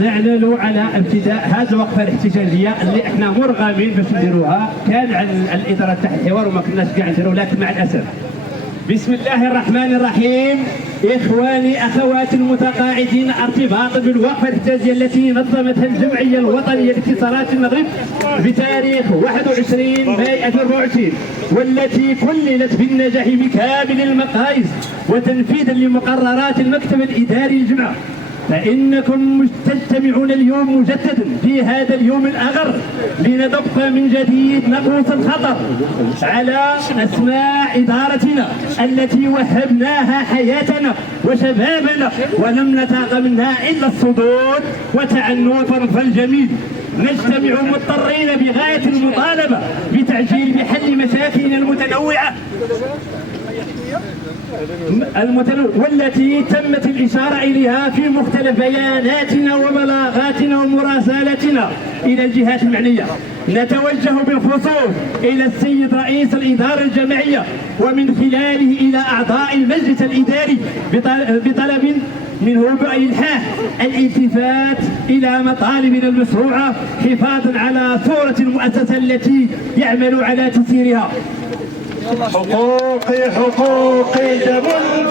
نعلن على ابتداء هذه الوقفه الاحتجاجيه اللي احنا مرغمين باش نديروها. كان على الاداره تاع الحوار وما كناش كاع نديروه، لكن مع الاسف. بسم الله الرحمن الرحيم. إخواني أخواتي المتقاعدين، ارتباطا بالوقفة الاحتجاجية التي نظمتها الجمعية الوطنية لاتصالات المغرب بتاريخ 21 ماي 2024، والتي كللت بالنجاح بكامل المقاييس وتنفيذا لمقررات المكتب الإداري للجمعية، فإنكم تجتمعون اليوم مجددا في هذا اليوم الأغر لندق من جديد نقوص الخطر على أسماء إدارتنا التي وهبناها حياتنا وشبابنا ولم نتاق منها إلا الصدود وتعنت فالجميل. نجتمع مضطرين بغاية المطالبة بتعجيل بحل مشاكلنا المتنوعة والتي تمت الإشارة إليها في مختلف بياناتنا وبلاغاتنا ومراسلاتنا إلى الجهات المعنية. نتوجه بالخصوص إلى السيد رئيس الإدارة الجمعية ومن خلاله إلى أعضاء المجلس الإداري بطلب منه بإلحاح الالتفات إلى مطالبنا المشروعة حفاظا على صورة المؤسسة التي يعمل على تسييرها. حقوقي حقوقي دم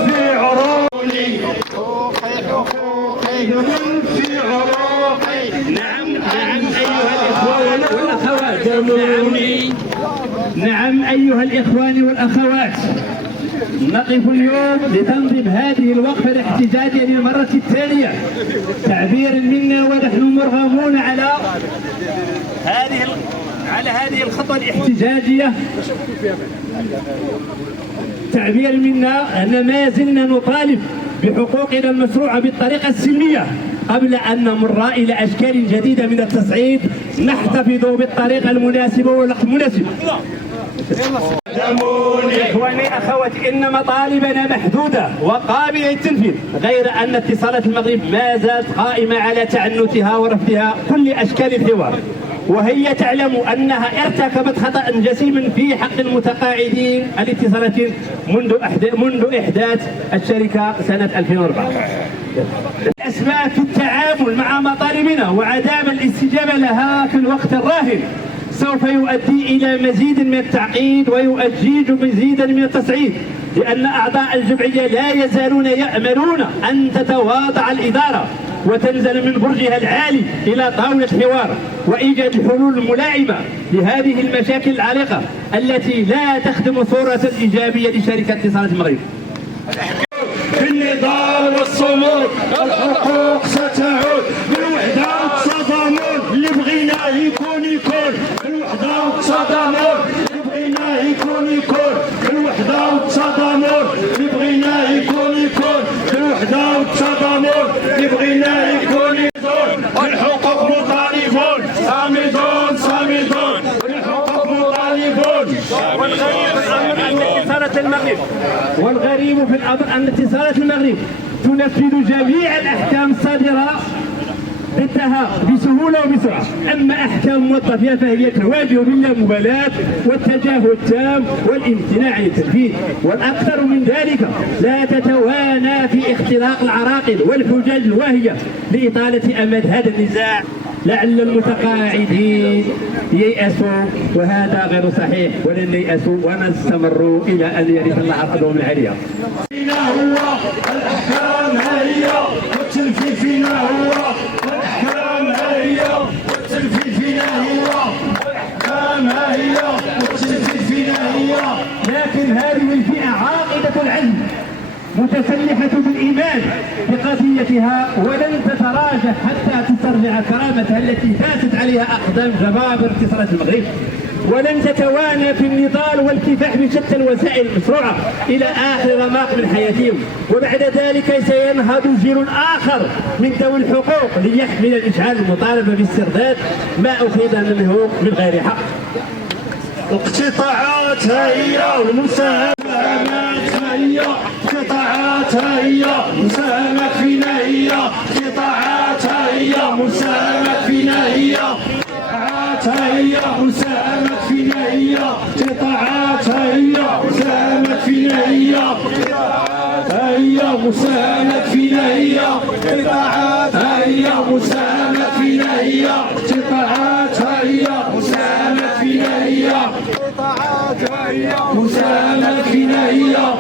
في عروقي، حقوقي دم في عروقي. نعم أيها الإخوان والأخوات، نعم أيها الإخوان والأخوات، نقف اليوم لتنظيم هذه الوقفة الاحتجاجية للمرة الثانية تعبيرا منا، ونحن مرغمون على هذه الخطوة الاحتجاجية تعبيرا منا أن ما زلنا نطالب بحقوقنا المشروعة بالطريقة السلمية قبل أن نمر إلى أشكال جديدة من التصعيد نحتفظ بالطريقة المناسبة والوقت المناسب. إخواني أخواتي، إن مطالبنا محدودة وقابلة للتنفيذ، غير أن اتصالات المغرب ما زالت قائمة على تعنتها ورفضها كل أشكال الحوار، وهي تعلم أنها ارتكبت خطأ جسيما في حق المتقاعدين الاتصالات منذ إحداث الشركة سنة 2004. الأسباب في التعامل مع مطالبنا وعدم الاستجابة لها في الوقت الراهن سوف يؤدي إلى مزيد من التعقيد ويؤجج مزيدا من التصعيد، لأن أعضاء الجمعية لا يزالون يأملون أن تتواضع الإدارة وتنزل من برجها العالي إلى طاولة الحوار وإيجاد الحلول الملائمة لهذه المشاكل العالقة التي لا تخدم صورة إيجابية لشركة اتصالات المغرب. في النضال والصمود الحقوق ستعود، بالوحدة والتضامن اللي بغيناه يكون يكون، بالوحدة والتضامن اللي بغيناه يكون يكون، بالوحدة والتضامن اللي بغيناه يكون يكون، بالوحدة والتضامن اللي بغيناه يكون يكون. الحقوق مطالبون صامدون صامدون، الحقوق مطالبون. والغريب في الأمر أن اتصالات المغرب تنفذ جميع الأحكام الصادرة ضدها بسهولة وبسرعة، أما أحكام موظفيها فهي تواجه باللامبالاة والتجاهل التام والامتناع عن التنفيذ، والأكثر من ذلك لا تتوانى في اختلاق العراقل والحجج الواهية لإطالة أمد هذا النزاع. لعل المتقاعدين ييأسوا، وهذا غير صحيح، ولن ييأسوا ونستمروا إلى أن يرث الله أرضهم العالية. هو الأحكام هي والتنفيذ فينا هو، الأحكام هي والتنفيذ فينا هو، الأحكام هي والتنفيذ فينا هي. لكن هذه الفئة عاقدة العلم متسلحة بالإيمان بقضيتها ولن تتراجع حتى تسترجع كرامتها التي داست عليها أقدام جبابرة اتصالات المغرب، ولن تتوانى في النضال والكفاح بشتى الوسائل المشروعة إلى آخر رمق من حياتهم. وبعد ذلك سينهض جيل آخر من ذوي الحقوق ليحمل الإشعال المطالبة باسترداد ما أخذ منه من غير حق. اقتطاعات هي والمساهمات هي، قطاعات هي مساهمات فينا هي، قطاعات هي مساهمات فينا هي، قطاعات هي مساهمات فينا هي، قطاعات هي مساهمات فينا هي، قطاعات هي مساهمات فينا هي، قطاعات هي مساهمات نهية.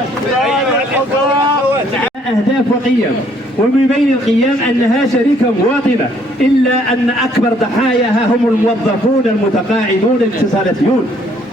أهداف وقيم، ومن بين القيم أنها شركة مواطنة، إلا أن أكبر ضحاياها هم الموظفون المتقاعدون الاتصالاتيون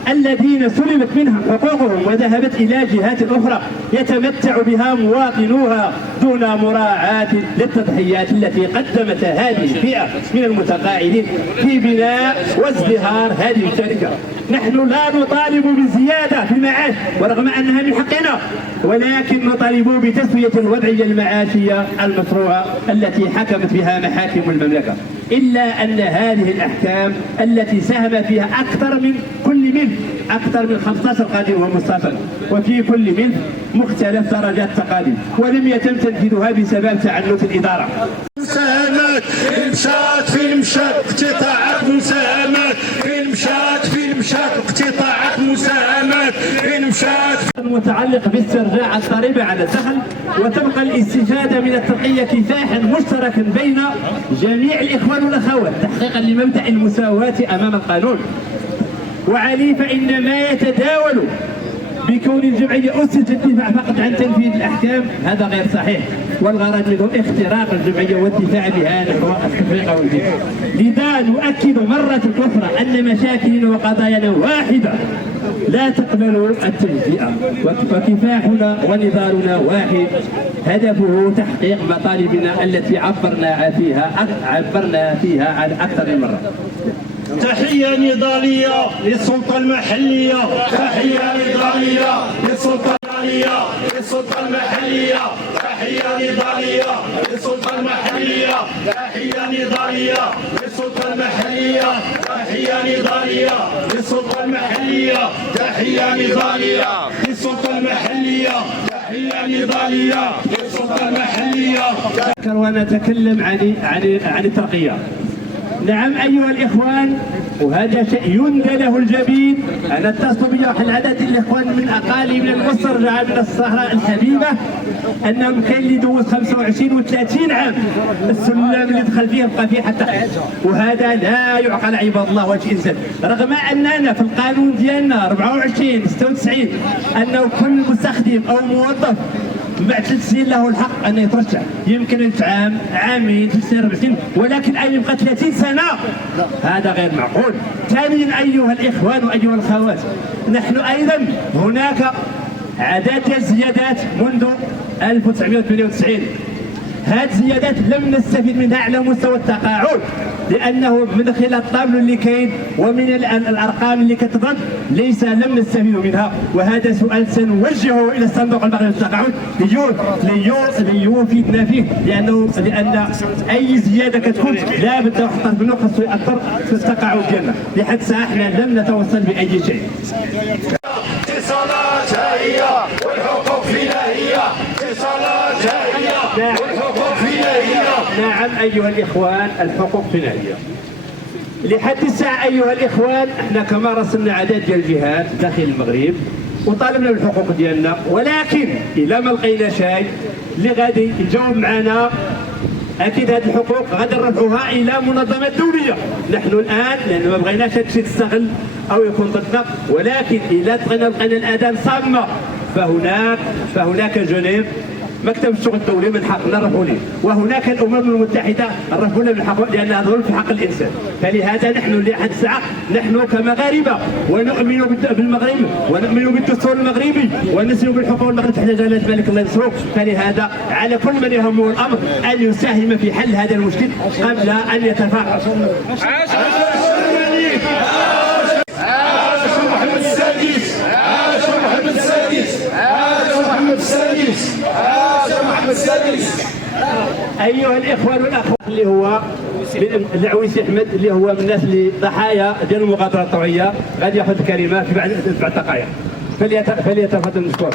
الذين سلبت منهم حقوقهم وذهبت إلى جهات أخرى يتمتع بها مواطنوها دون مراعاة للتضحيات التي قدمتها هذه الفئة من المتقاعدين في بناء وازدهار هذه الشركة. نحن لا نطالب بزيادة في المعاش ورغم أنها من حقنا، ولكن نطالب بتسوية الوضعية المعاشية المشروعة التي حكمت بها محاكم المملكة، إلا أن هذه الأحكام التي ساهم فيها أكثر من 15 قاضي ومستشار، وفي كل ملف مختلف درجات التقاضي، ولم يتم تنفيذها بسبب تعنت الإدارة. مساهمات في المشات اقتطاعات مساهمات في المشات اقتطاعات مساهمات في المشات المتعلق باسترجاع الضريبة على الدخل، وتبقى الاستفادة من الترقية كفاحا مشتركا بين جميع الإخوان والأخوات تحقيقا لمبدأ المساواة أمام القانون. وعلي فإن ما يتداول بكون الجمعية أسست للدفاع فقط عن تنفيذ الأحكام هذا غير صحيح، والغرض منه اختراق الجمعية والدفاع بها نحو التفريق والدفاع. لذا نؤكد مرة أخرى أن مشاكلنا وقضايانا واحدة لا تقبل التجزئة، وكفاحنا ونضالنا واحد هدفه تحقيق مطالبنا التي عبرنا فيها عن أكثر من مرة. تحية نضالية للسلطة المحلية، تحية نضالية للسلطة المحلية، تحية نضالية للسلطة المحلية، تحية نضالية للسلطة المحلية، تحية نضالية للسلطة المحلية، تحية نضالية للسلطة المحلية، تحية نضالية للسلطة المحلية. ونتكلم عن الترقية. نعم أيها الإخوان، وهذا شيء يندى له الجبين. أنا اتصلوا بي واحد العدد الإخوان من أقاليم من المسترجعة من الصحراء الحبيبة أنهم كاين اللي دوز 25 و30 عام السلم اللي دخل فيه بقى فيه حتى، وهذا لا يعقل عباد الله وجه إنسان، رغم أننا في القانون ديالنا 24 96 أنه كل مستخدم أو موظف بعد 3 سنين له الحق أن يترشح، يمكن عام عامين 3 سنين 4 سنين، ولكن أن يبقى 30 سنة هذا غير معقول. ثانيا أيها الإخوان وأيها الأخوات، نحن أيضا هناك عدد الزيادات منذ 1998. هذه الزيادات لم نستفيد منها على مستوى التقاعد، لأنه من خلال الطابلو اللي كاين ومن الأرقام اللي كتضرب لم نستفيد منها، وهذا سؤال سنوجهه إلى الصندوق المغربي للتقاعد ليفيدنا فيه، لأن أي زيادة كتكون لا بد واحد الطرف منه خاصو يأثر في التقاعد ديالنا. لحد الساعة احنا لم نتوصل بأي شيء. اتصالات هي والحقوق فينا هي، اتصالات هي والحقوق فينا هي. نعم أيها الإخوان، الحقوق فينا هي. لحد الساعة أيها الإخوان احنا كما راسلنا عدد ديال الجهات داخل المغرب وطالبنا بالحقوق ديالنا، ولكن إلا ما لقينا شيء اللي غادي يجاوب معنا اكيد هذه الحقوق غادي نرفعوها الى منظمات دوليه. نحن الان لان ما بغيناش هذا الشيء تستغل او يكون ضدنا، ولكن اذا لقينا الاذان صامه فهناك جنيف مكتب الشغل الدولي من حقنا نرفعوا ليه، وهناك الامم المتحده نرفعوا لها من حقوق لان هذا في حق الانسان. فلهذا نحن لحد الساعه نحن كمغاربه ونؤمن بالمغرب ونؤمن بالدستور المغربي ونسلم بالحقوق المغرب تحت جلاله الملك الله ينصره. فلهذا على كل من يهمه الامر ان يساهم في حل هذا المشكل قبل ان يتفاقم. ايها الاخوان والاخوات، اللي هو العويسي احمد اللي هو من الناس اللي ضحايا ديال المغادره الطوعيه غادي ياخذ الكلمه في بعد دقائق، فليتفضل مشكورا.